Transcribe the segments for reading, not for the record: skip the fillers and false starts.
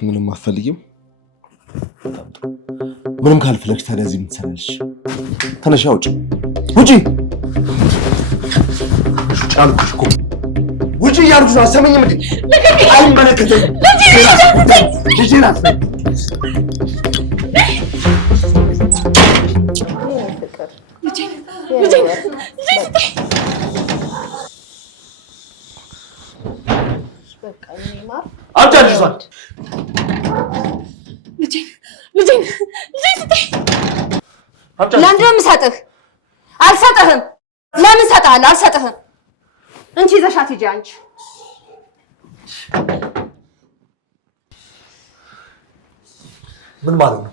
ምንም አትፈልጊም? ምንም ካልፈለግሽ ታዲያ እዚህ ምን ትሰሪያለሽ? ተነሽ፣ ውጪ ውጪ! ውጪ አልኩሽ እኮ ውጪ እያልኩሽ ነው። አትሰማኝም እንዴ? አይመለከተኝም። ልጄ ናት። አብጃልሽቷል። ለምንድን ነው የምሰጥህ? አልሰጥህም። ለምን እሰጥሃለሁ? አልሰጥህም። እንቺ ይዘሻት ሂጂ አንቺ። ምን ማለት ነው?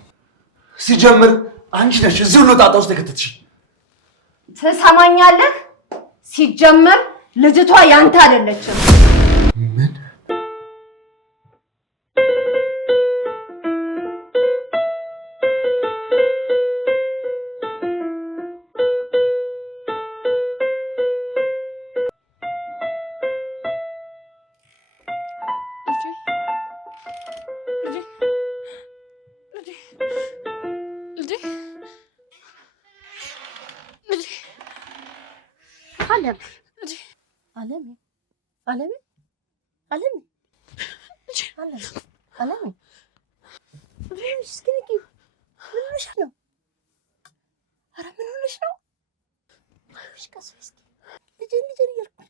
ሲጀምር አንቺ ነሽ እዚህ ሁሉ ጣጣ ውስጥ የከተትሽ። ትሰማኛለህ? ሲጀምር ልጅቷ ያንተ አይደለችም። ምን?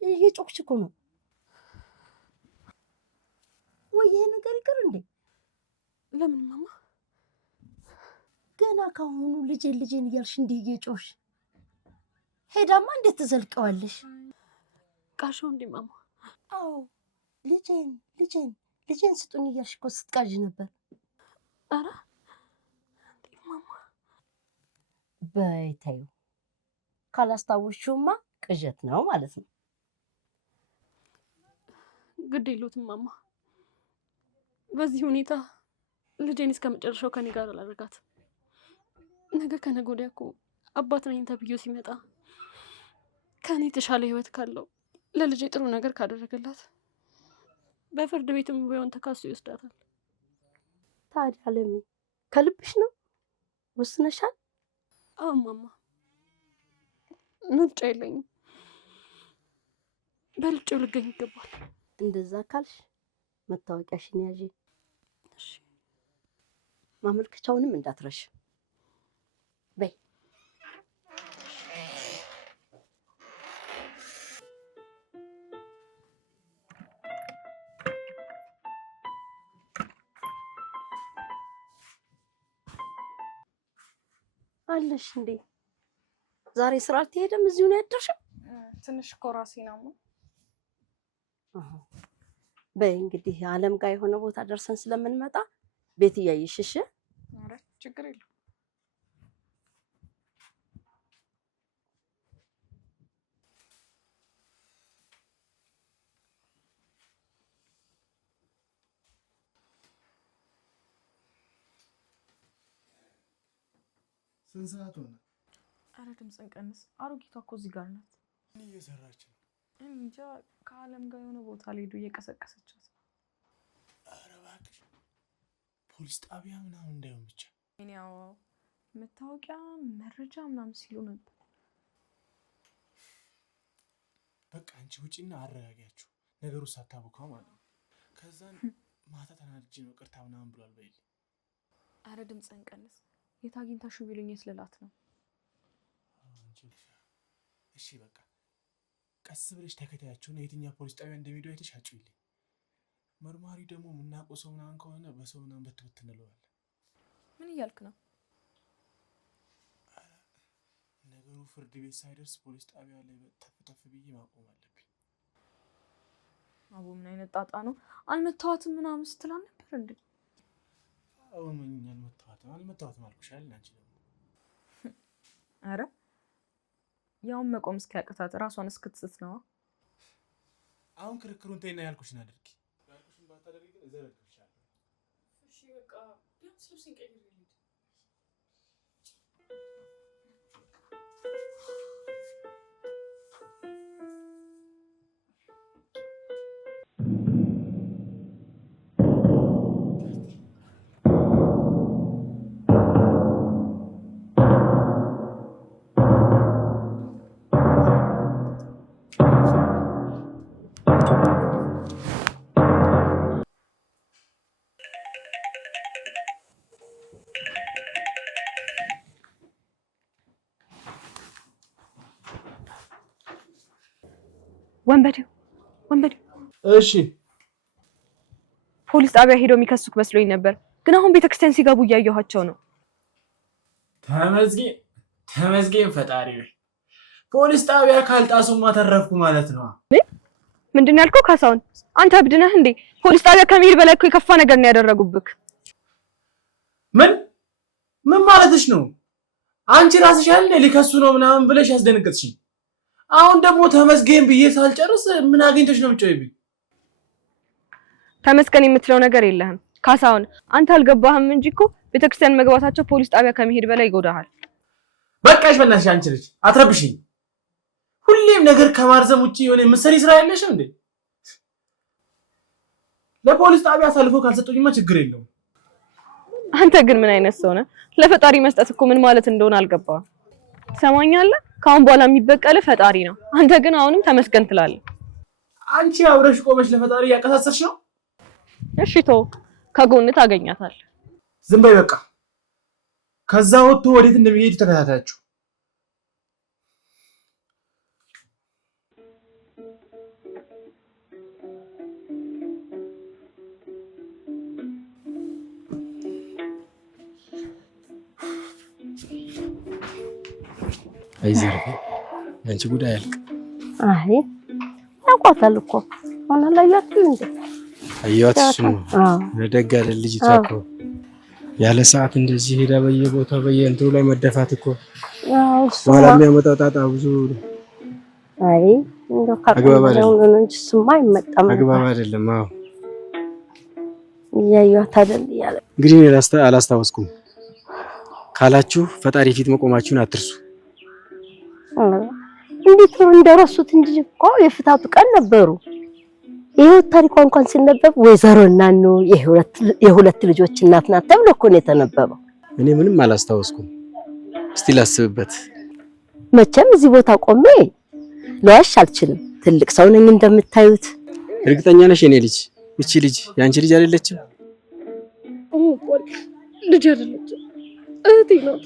እየጮክሽ እኮ ነው ወይ? ይሄ ነገር ይቅር እንዴ? ለምን ማማ? ገና ካሁኑ ልጄን እያልሽ እንዲህ እየጮሽ ሄዳማ እንዴት ትዘልቀዋለሽ? ቃሻው እንዴ ማማ? አዎ ልጄን ስጡኝ እያልሽ እኮ ስትቃዥ ነበር። ኧረ ማማ በይ ተይው። ካላስታወስሽውማ ቅዠት ነው ማለት ነው። ግድ የለውም ማማ። በዚህ ሁኔታ ልጄን እስከ መጨረሻው ከኔ ጋር አላደርጋትም። ነገ ከነገ ወዲያ እኮ አባት ነኝ ተብዬው ሲመጣ ከኔ የተሻለ ህይወት ካለው ለልጄ ጥሩ ነገር ካደረገላት በፍርድ ቤትም ቢሆን ተካሱ ይወስዳታል። ታዲያ አለሜ ከልብሽ ነው ወስነሻል? አዎ ማማ፣ ምርጫ የለኝም። በልጬው ልገኝ ይገባል። እንደዛ ካልሽ መታወቂያሽን ያዢ። እሺ። ማመልከቻውንም እንዳትረሽ በይ። አለሽ እንዴ? ዛሬ ስራ አልተሄደም? እዚሁ ነው ያደርሽው? ትንሽ እኮ ራሴን አሞኝ። በይ እንግዲህ አለም ጋር የሆነ ቦታ ደርሰን ስለምንመጣ ቤት እያየሽ እሺ? ኧረ ችግር የለውም። ስንት ሰዓት ሆነ? ኧረ ድምፅን ቀንስ። አሮጊቷ እኮ እዚህ ጋር ናት። ምን እየሰራች ነው? እንጃ ከአለም ጋር የሆነ ቦታ ሊሄዱ እየቀሰቀሰቻት። ኧረ እባክሽ ፖሊስ ጣቢያ ምናምን እንዳይሆን ብቻ። እኔ ያው መታወቂያ መረጃ ምናምን ሲሉ ነበር። በቃ አንቺ ውጪና አረጋጊያችሁ ነገሩ ሳታውቀው ማለት ነው። ከዛን ማታ ተናድጄ ነው ቅርታ ምናምን ብሏል በይል። ኧረ ድምፅን ቀንስ። የት አግኝታሽው ቢሉኝ ስልላት ነው። እሺ በቃ ቀስ ብለሽ ተከታያቸውና የትኛው ፖሊስ ጣቢያ እንደሚሄዱ አይተሽ አጭውልኝ። መርማሪ ደግሞ የምናውቀው ሰው ምናምን ከሆነ በሰው ምናምን በትብት እንለዋለን። ምን እያልክ ነው? ነገሩ ፍርድ ቤት ሳይደርስ ፖሊስ ጣቢያ ላይ ተፍ ብዬ ማቆም አለብኝ። አቦ ምን አይነት ጣጣ ነው? አልመታዋትም ምናምን ስትል ነበር እንዴ? አሁን ምን አልመታዋትም አልኩሽ አይደል? አንቺ ደግሞ ኧረ ያውን መቆም እስኪያቅታት ራሷን እስክትስት ነው። አሁን ክርክሩን ተይና ያልኩሽን አድርጊ። ያልኩሽን ባታደርጊ ግን እዘረግፍሻለሁ። እሺ በቃ ቢያንስ ልብሴን ቀይሬ ልሂድ። ወንበዴ እሺ ፖሊስ ጣቢያ ሄደው የሚከሱክ መስሎኝ ነበር ግን አሁን ቤተክርስቲያን ሲገቡ እያየኋቸው ነው ተመስገን ፈጣሪ ፖሊስ ጣቢያ ካልጣሱማ ተረፍኩ ማለት ነው ምንድነው ያልከው ካሳውን አንተ አብድነህ እንዴ ፖሊስ ጣቢያ ከመሄድ በላይ እኮ የከፋ ነገር ነው ያደረጉብክ ምን ማለትሽ ነው አንቺ ራስሽ ያለ ሊከሱ ነው ምናምን ብለሽ ያስደነግጥሽኝ አሁን ደግሞ ተመስገን ብዬ ሳልጨርስ ምን አገኝተሽ ነው የምትጮይብኝ ተመስገን የምትለው ነገር የለህም ካሳውን አንተ አልገባህም እንጂ እኮ ቤተክርስቲያን መግባታቸው ፖሊስ ጣቢያ ከመሄድ በላይ ይጎዳሃል በቃሽ በእናትሽ አንቺ ልጅ አትረብሽኝ ሁሌም ነገር ከማርዘም ውጪ የሆነ ምሰሪ ስራ ያለሽ እንዴ ለፖሊስ ጣቢያ አሳልፎ ካልሰጡኝማ ችግር የለውም አንተ ግን ምን አይነት ሰው ነህ ለፈጣሪ መስጠት እኮ ምን ማለት እንደሆነ አልገባህም ሰማኛለህ ካሁን በኋላ የሚበቀል ፈጣሪ ነው አንተ ግን አሁንም ተመስገን ትላለህ አንቺ አብረሽ ቆመሽ ለፈጣሪ ያቀሳሰርሽ ነው እሺ ተው ከጎን ታገኛታለህ ዝም በይ በቃ ከዛ ወጥቶ ወዴት እንደሚሄድ ተከታታያችሁ አይዘርፍ አንቺ ጉዳይ አልክ አይ ያቋታል እኮ አሁን አላያችሁ እንዴ አያትሽ ነው ለደግ አይደል ልጅቷ እኮ ያለ ሰዓት እንደዚህ ሄዳ በየቦታው በየእንትሩ ላይ መደፋት እኮ ዋላ የሚያመጣው ጣጣ ብዙ አይ እንደው ካቀበለው ነው እንጂ ስማ አይመጣም አግባብ አይደለም አዎ ያያት አይደል ያለ እንግዲህ አላስታወስኩም ካላችሁ ፈጣሪ ፊት መቆማችሁን አትርሱ እንዴት ነው እንደረሱት እንጂ እኮ የፍታቱ ቀን ነበሩ ይሄው ታሪኳ እንኳን ሲነበብ ወይዘሮ እናኑ የሁለት ልጆች እናት ናት ተብሎ እኮ ነው የተነበበው እኔ ምንም አላስታወስኩም እስቲ ላስብበት መቼም እዚህ ቦታ ቆሜ ለዋሽ አልችልም ትልቅ ሰው ነኝ እንደምታዩት እርግጠኛ ነሽ የኔ ልጅ እቺ ልጅ ያንቺ ልጅ አይደለችም ልጅ አይደለችም እህቴ ናት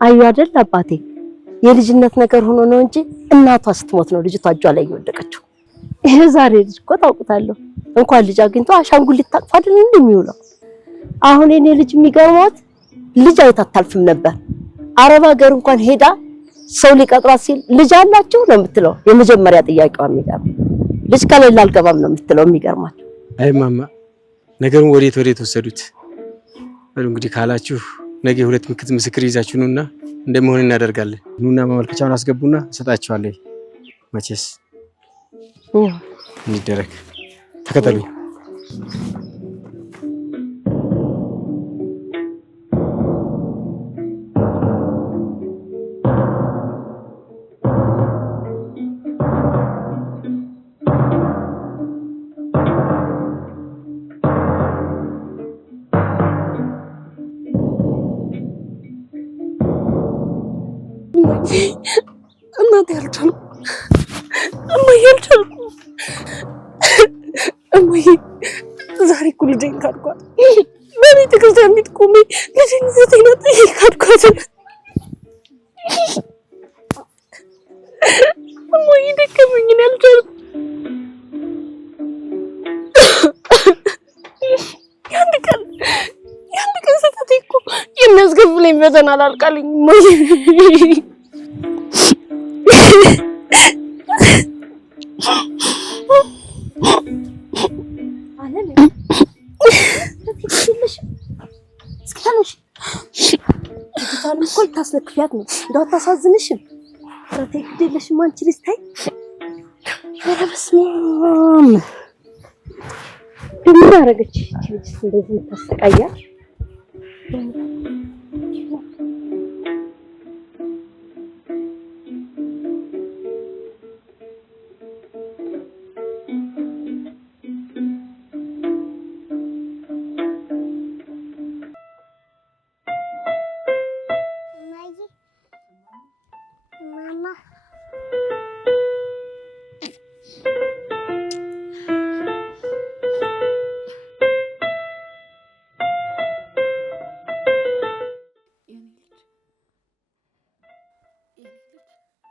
አዩ አይደል አባቴ የልጅነት ነገር ሆኖ ነው እንጂ እናቷ ስትሞት ነው ልጅቷ እጇ ላይ የወደቀችው ይሄ ዛሬ ልጅ እኮ ታውቁታለሁ እንኳን ልጅ አግኝቶ አሻንጉሊት ታቅፋ አይደል እንደሚውለው አሁን የኔ ልጅ የሚገርማት ልጅ አይታ አታልፍም ነበር አረብ ሀገር እንኳን ሄዳ ሰው ሊቀጥራት ሲል ልጅ አላችሁ ነው የምትለው የመጀመሪያ ጥያቄዋ የሚገርም ልጅ ከሌላ አልገባም ነው የምትለው የሚገርማት አይ ማማ ነገሩን ወዴት ወሰዱት እንግዲህ ካላችሁ ነገ ሁለት ምስክር ይዛችሁ ነውና እንደመሆን እናደርጋለን ኑና ማመልከቻውን አስገቡና ሰጣችኋለሁ መቼስ እንዲደረግ ተከተሉኝ እናቴ አልቻልኩም እማዬ አልቻልኩም እማዬ ዛሬ እኮ ልጄን ካድኳት በቤተ ክርስቲያን ፊት ቆሜ ልጄን ዘጠኝ ናት ካድኳት እማዬ ደከመኝ እኔ አልቻልኩም የአንድ ቀን ስህተቴ እኮ የሚያስከፍለኝ ፈተና አላልቃልኝ እማዬ እኮ ታስለክፊያት ነው እንደው ታሳዝንሽም ታቴ ግዴለሽም አንቺ ልጅ ታይ ኧረ በስመ አብ ምን አደረገች እቺ ልጅ እንደዚህ ታሰቃያት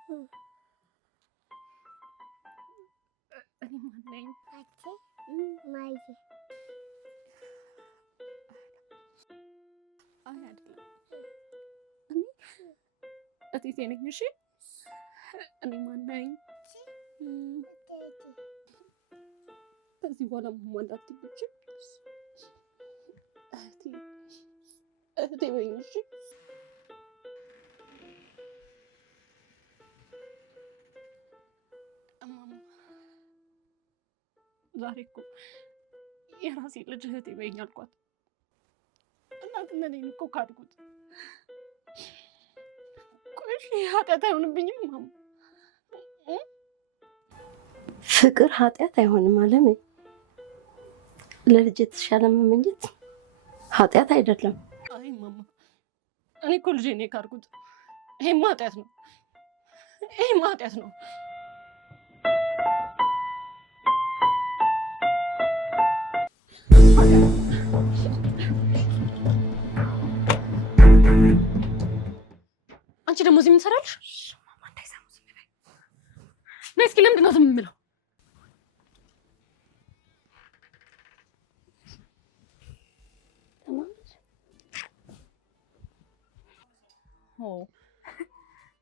እኔ ማን ነኝ? ማየ አይ አይደለም፣ እኔ እቴቴ ነኝ። እሺ እኔ ማን ነኝ? ከዚህ በኋላ ማን አትይች? እህቴ በይኝ። እሺ እማማ ዛሬ እኮ የራሴ ልጅ እህቴ በይኝ አልኳት። እናትነቴን እኮ ካድኩት። ቆይ ኃጢአት አይሆንብኝም እማማ? ፍቅር ኃጢአት አይሆንም አለሜ። ለልጅ የተሻለ መመኘት ኃጢአት አይደለም። አይ እማማ፣ እኔ እኮ ልጄን የካድኩት። ይሄማ ኃጢአት ነው። ይሄማ ኃጢአት ነው። አንቺ ደግሞ እዚህ ምን ትሰራለሽ? ነይ እስኪ። ለምንድን ነው ዝም የምለው?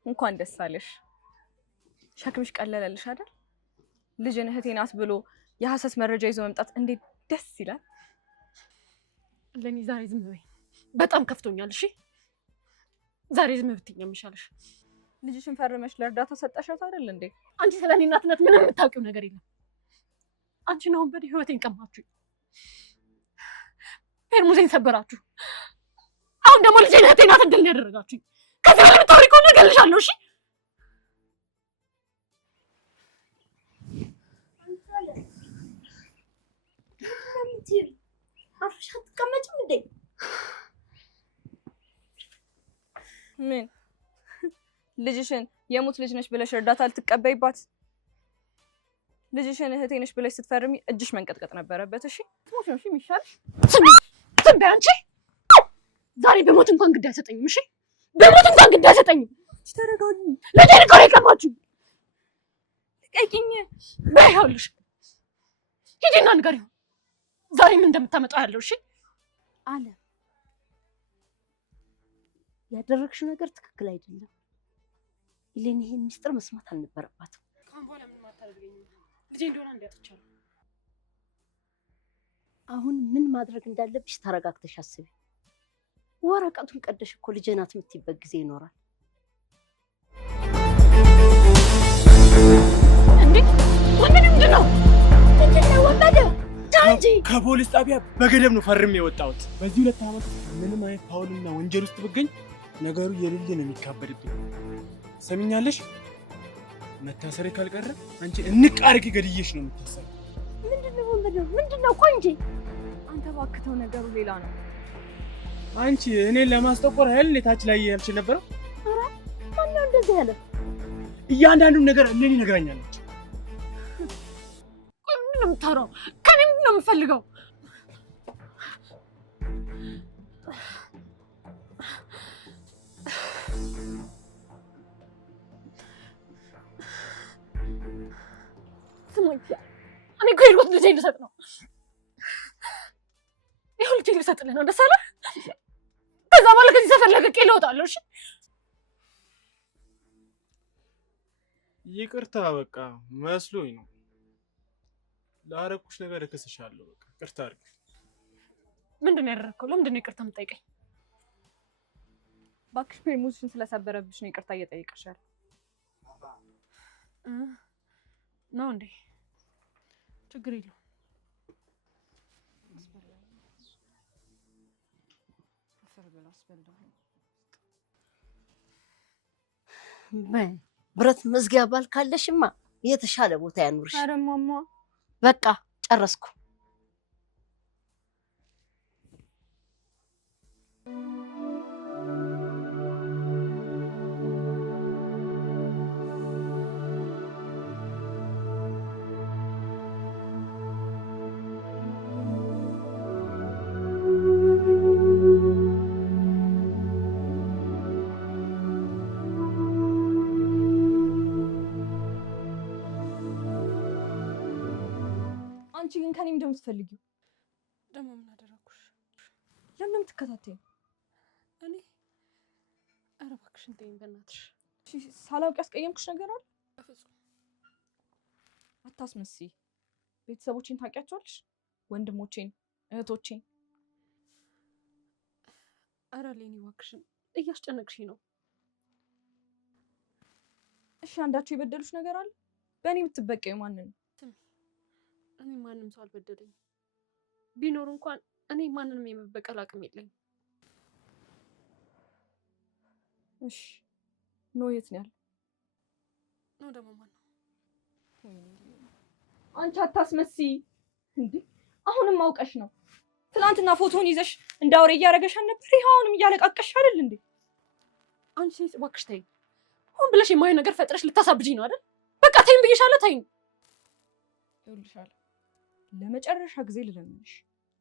እንኳን ደስ አለሽ። ሸክምሽ ቀለለልሽ አይደል? ልጅን እህቴ ናት ብሎ የሐሰት መረጃ ይዞ መምጣት እንዴት ደስ ይላል። ለኔ ዛሬ ዝም በይ፣ በጣም ከፍቶኛል። እሺ ዛሬ ዝም ብትይኝ የሚሻልሽ። ልጅሽን ፈርመሽ ለእርዳታ ሰጠሻት አይደል እንዴ? አንቺ ስለኔ እናትነት ምንም የምታውቂው ነገር የለም። አንቺ ነው አሁን በዚህ ህይወቴን ቀማችሁ፣ ፔርሙዜን ሰበራችሁ። አሁን ደግሞ ልጄን እህቴ ናት እንድል ያደረጋችሁኝ። ከዚህ በላይ የምታወሪ ከሆነ እገልሻለሁ። እሺ አፍሽ አትቀመጭም እንዴ? ምን ልጅሽን የሙት ልጅ ነሽ ብለሽ እርዳታ ልትቀበይባት? ልጅሽን እህቴ ነሽ ብለሽ ስትፈርሚ እጅሽ መንቀጥቀጥ ነበረበት። እሺ ሞት ነው የሚሻልሽ። ዝም በይ አንቺ። ዛሬ በሞት እንኳን ግድ አይሰጠኝም። እሺ በሞት እንኳን ግድ አይሰጠኝም። ተረጋጊ። ልጄን እኮ ነው የቀማችሁ። ልቀቂኝ። በይ ይኸውልሽ፣ ሂጂና ንገሪው ዛሬ ምን እንደምታመጣው ያለው። እሺ አለ ያደረግሽው ነገር ትክክል አይደለም። ኢሌን ይሄን ሚስጥር መስማት አልነበረባትም። ካሁን በኋላ ምን ማታደርገኝ? ልጄ እንደሆነ እንዲያጥቻለሁ። አሁን ምን ማድረግ እንዳለብሽ ተረጋግተሽ አስቢ። ወረቀቱን ቀደሽ እኮ ልጄ ናት የምትይበት ጊዜ ይኖራል። እንዴ ወንበዴ ምንድን ነው? ወንበዴ ታንጂ ከፖሊስ ጣቢያ በገደብ ነው ፈርሜ የወጣሁት። በዚህ 2 ዓመት ምንም አይነት ፋውልና ወንጀል ውስጥ ብገኝ ነገሩ የሌለ ነው የሚካበድብኝ። ሰሚኛለሽ? መታሰሬ ካልቀረ አንቺ እንቅ አድርጌ ገድዬሽ ነው የምታሰረው። ምንድነው ወንበዴ? ምንድነው? ቆይ እንጂ አንተ ባክተው፣ ነገሩ ሌላ ነው። አንቺ እኔን ለማስጠቆር ኃይል ታች ላይ ያልሽ ነበረው። ኧረ ማነው እንደዚህ ያለ? እያንዳንዱን ነገር እኔ ነግራኛለች። ቆይ ምንድን ነው የምታወራው? ከኔ ምንድን ነው የምፈልገው? ስማኝ፣ እኔ እኮ የሄድኩት ልጄን ልሰጥ ነው። ይኸው ልጄን ልሰጥልህ ነው። ደስ አለህ? ከዛ በኋላ ከዚህ ሰፈር ለቅቄ እወጣለሁ። እሺ ይቅርታ፣ በቃ መስሎኝ ነው። ላረኩሽ ነገር እከስሻለሁ። በቃ ይቅርታ አድርጊ። ምንድን ነው ያደረግከው? ለምንድን ነው ይቅርታ የምጠይቀኝ? እባክሽ ፔርሙዝሽን ስለሰበረብሽ ነው ይቅርታ እየጠየቅሻል ነው እንዴ? ችግር የለውም። ብረት መዝጊያ ባል ካለሽማ የተሻለ ቦታ ያኑርሽ። ኧረ እማማ በቃ ጨረስኩ። አንቺ ግን ከኔ እንደምትፈልጊው ደግሞ ምን አደረኩሽ? ለምን የምትከታተይኝ? እኔ ኧረ እባክሽን ተይኝ በእናትሽ። ሳላውቅ ያስቀየምኩሽ ነገር አለ? በፍጹም አታስመስይ። ቤተሰቦቼን ታውቂያቸዋለሽ? ወንድሞቼን፣ እህቶቼን። ኧረ ሌኒ እባክሽን እያስጨነቅሽኝ ነው። እሺ አንዳቸው የበደሉሽ ነገር አለ? በእኔ የምትበቀዩ ማንን? እኔ ማንም ሰው አልበደለኝም። ቢኖር እንኳን እኔ ማንንም የመበቀል አቅም የለኝም። እሺ ኖ የት ነው ያለው? ነው ደግሞ ማን ነው? አንቺ አታስመስይ እንዴ! አሁንም አውቀሽ ነው። ትናንትና ፎቶን ይዘሽ እንዳውሬ እያደረገሽ አልነበር? ይሄ አሁንም እያለቃቀሽ አይደል እንዴ? አንቺ ሴት እባክሽ ተይኝ። አሁን ብለሽ የማይሆን ነገር ፈጥረሽ ልታሳብጂኝ ነው አይደል? በቃ ተይኝ ብዬሻለሁ፣ ተይኝ። ይኸውልሻለሁ ለመጨረሻ ጊዜ ልለምንሽ።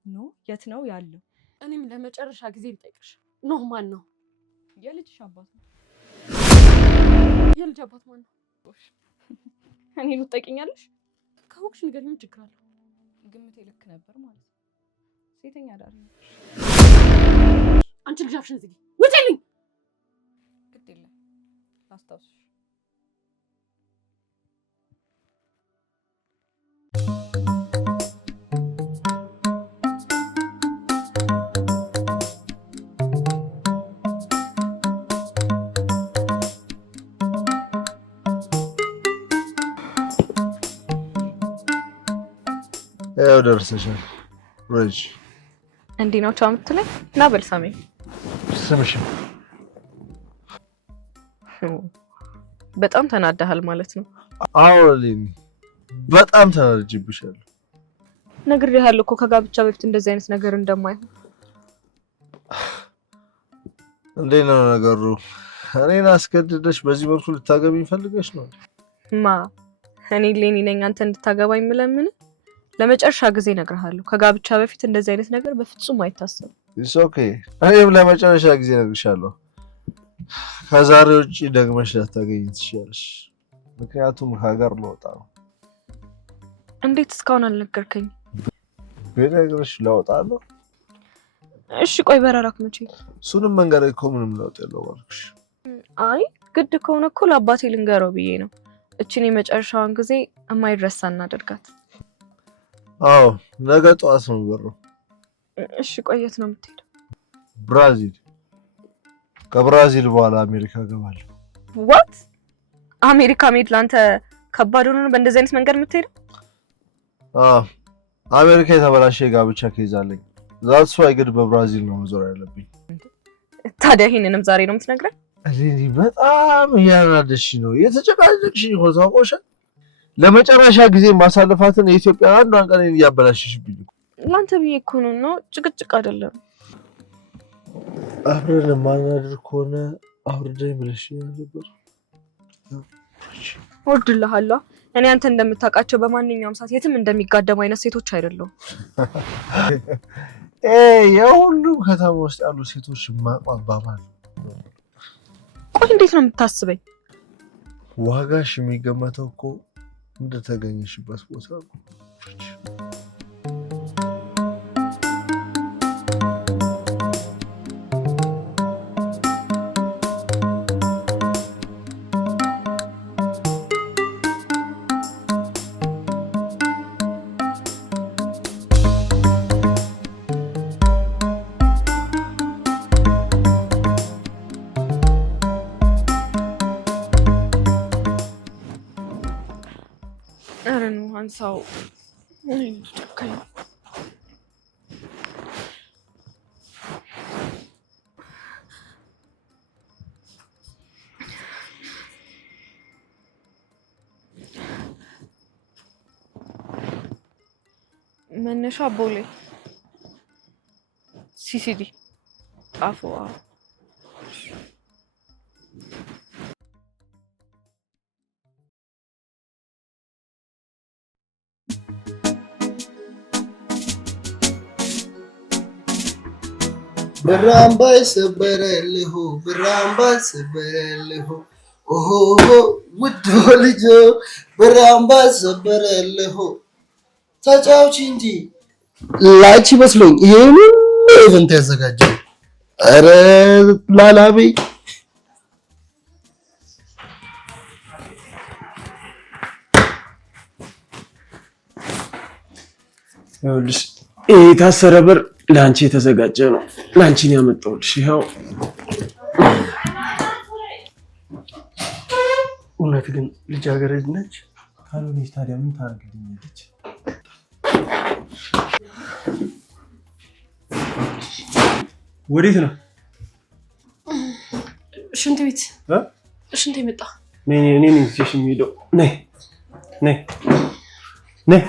ኖ የት ነው ያለው? እኔም ለመጨረሻ ጊዜ ልጠይቅሽ። ኖህ ማን ነው? የልጅሽ አባት ነው። የልጅ አባት ማን ነው? እኔ ልትጠይቂኛለሽ? ካወቅሽ ንገሪኝ፣ ምን ችግር አለው? ግምቴ ልክ ነበር ማለት ነው። ሴተኛ አዳሪ ነው። አንቺ ልጅ አፍሽን ዝጊ፣ ውጪልኝ። ግድ የለም ላስታውስሽ። ያው ደርሰሻል። ወይስ እንዲህ ነው ቻው የምትለኝ? ና በል ሳሚ። ስምሽ? በጣም ተናደሃል ማለት ነው። አዎ ሌኒ፣ በጣም ተናድጄብሻለሁ። ነግሬሃለሁ እኮ ከጋብቻ በፊት እንደዚህ አይነት ነገር እንደማይሆን። እንዴት ነው ነገሩ? እኔን አስገድደሽ በዚህ መልኩ ልታገቢኝ ፈልገሽ ነው? ማ እኔ ሌኒ ነኝ አንተ እንድታገባኝ የምለምን? ለመጨረሻ ጊዜ እነግርሃለሁ፣ ከጋብቻ በፊት እንደዚህ አይነት ነገር በፍጹም አይታሰብም። ኢትስ ኦኬ። እኔም ለመጨረሻ ጊዜ እነግርሻለሁ፣ ከዛሬ ውጪ ደግመሽ ላታገኝ ትችያለሽ። ምክንያቱም ከሀገር ልወጣ ነው። እንዴት እስካሁን አልነገርከኝ? ብነግርሽ ላወጣለሁ። እሺ ቆይ በራራክ መቼ? እሱንም መንገድ እኮ ምንም ለውጥ የለውም አልኩሽ። አይ ግድ ከሆነ እኮ ለአባቴ ልንገረው ብዬ ነው። እቺን የመጨረሻውን ጊዜ የማይረሳ እናደርጋት። አዎ ነገ ጠዋት ነው የምበረው። እሺ ቆየት ነው የምትሄደው? ብራዚል። ከብራዚል በኋላ አሜሪካ እገባለሁ። ዋት? አሜሪካ መሄድ ለአንተ ከባድ ሆኖ ነው በእንደዚህ አይነት መንገድ የምትሄደው? አሜሪካ የተበላሸ ጋብቻ ከይዛለኝ። ዛትስ ዋይ ግድ በብራዚል ነው መዞር ያለብኝ። ታዲያ ይሄንንም ዛሬ ነው የምትነግረኝ? እኔ በጣም እያናደድሽ ነው። የተጨቃጨቅሽኝ ሆኖ ታውቆሻል። ለመጨረሻ ጊዜ ማሳለፋትን የኢትዮጵያ አንዷን ቀን እያበላሽሽብኝ። ላንተ ብዬ እኮ ነው፣ ጭቅጭቅ አይደለም። አብረን ማናደር ከሆነ አውርደኝ ብለሽ ነበር። ወድልሃለሁ። እኔ አንተ እንደምታውቃቸው በማንኛውም ሰዓት የትም እንደሚጋደሙ አይነት ሴቶች አይደለሁም። የሁሉም ከተማ ውስጥ ያሉ ሴቶች ማቋባባል። ቆይ እንዴት ነው የምታስበኝ? ዋጋሽ የሚገመተው እኮ እንደተገኘሽበት ቦታ ነው። ሰው ጨካኝ ነው። መነሻ ቦሌ ሲሲዲ ጣፎ። ብራምባይ ሰበረልሁ ብራምባይ ሰበረልሁ ኦሆ ውድ ልጆ ብራምባይ ሰበረልሁ ተጫውቺ እንጂ ላንቺ መስሎኝ ይሄን ኢቨንት ያዘጋጀው። ኧረ ላላቤ ይኸውልሽ ይሄ የታሰረ ብር ለአንቺ የተዘጋጀ ነው። ለአንቺ ነው ያመጣሁልሽ። ይኸው እውነት ግን ልጃገረድ ነች? ካልሆነች ታዲያ ምን ታደርግልኛለች? ወዴት ነው? ሽንት ቤት ሽንት መጣ። ነይ ነይ ነይ እሺ የሚሄደው ነይ ነይ ነይ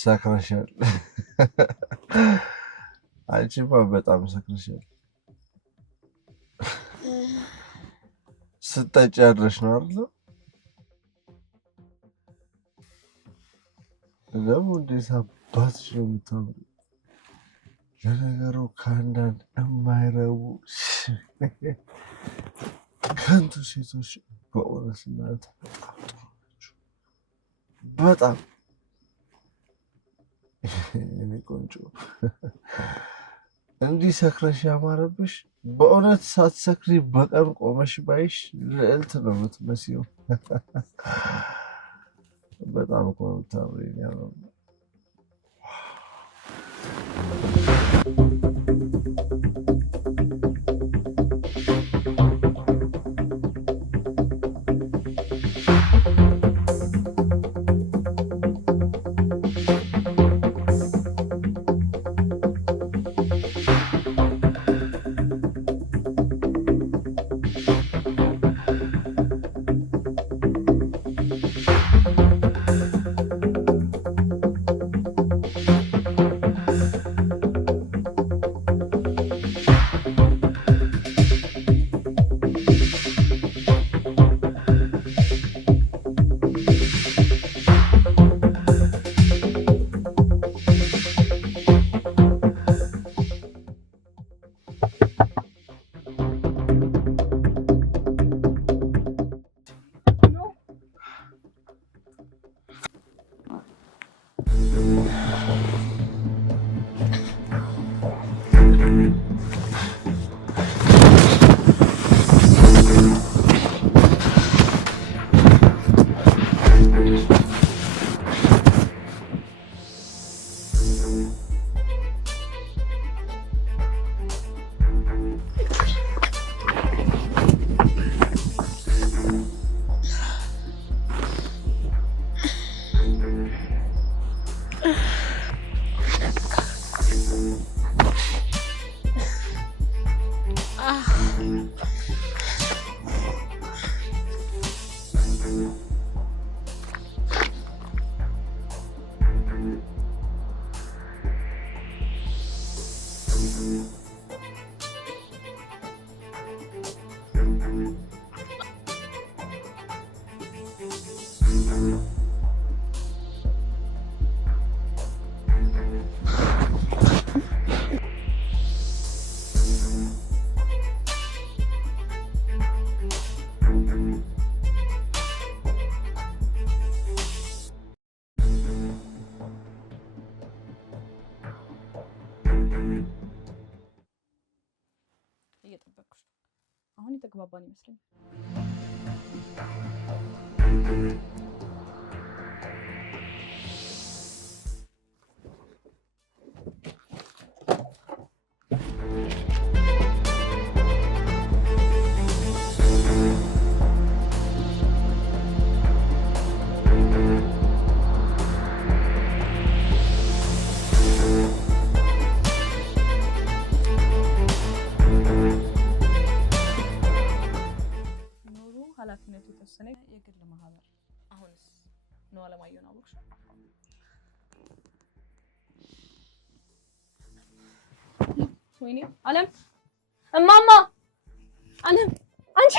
ሰክረሻል። አንቺማ በጣም ሰክረሻል። ስትጠጪ ያድረሽ ነው አይደል? ደግሞ እንዴት አባትሽ ነው የምታምሪው? ለነገሩ ከአንዳንድ የማይረቡ ከንቱ ሴቶች በእውነት እናንተ በጣም ጥሩ ናችሁ። በጣም እኔ ቆንጆ እንዲህ ሰክረሽ ያማረብሽ በእውነት ሳትሰክሪ በቀን ቆመሽ ባይሽ ልዕልት ነው የምትመስዪው። በጣም እኮ ነው የምታምሪው። እየጠበቅኩሽ ነው። አሁን የተግባባን ይመስለኛል። 「የተወሰነ የግል ማህበር። አሁንስ ነው አለማየሁ ነው አወቅሽ? ወይኔ አለም እማማ አለም አንቺ